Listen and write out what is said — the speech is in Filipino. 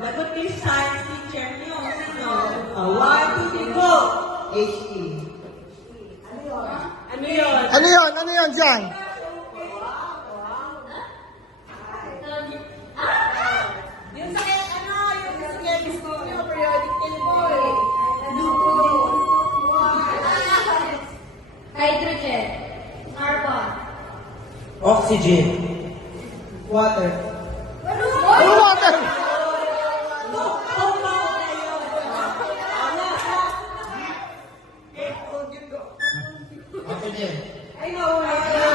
Lagot kayo science teacher niyo. Sino? 1, 2, 3, go! H-E. Ano yun? Ano yun dyan? Yung sa yung sa chemistry niyo, periodic table. Hydrogen. Carbon. Oxygen. Water. Ano water? Oxygen. Ay, no.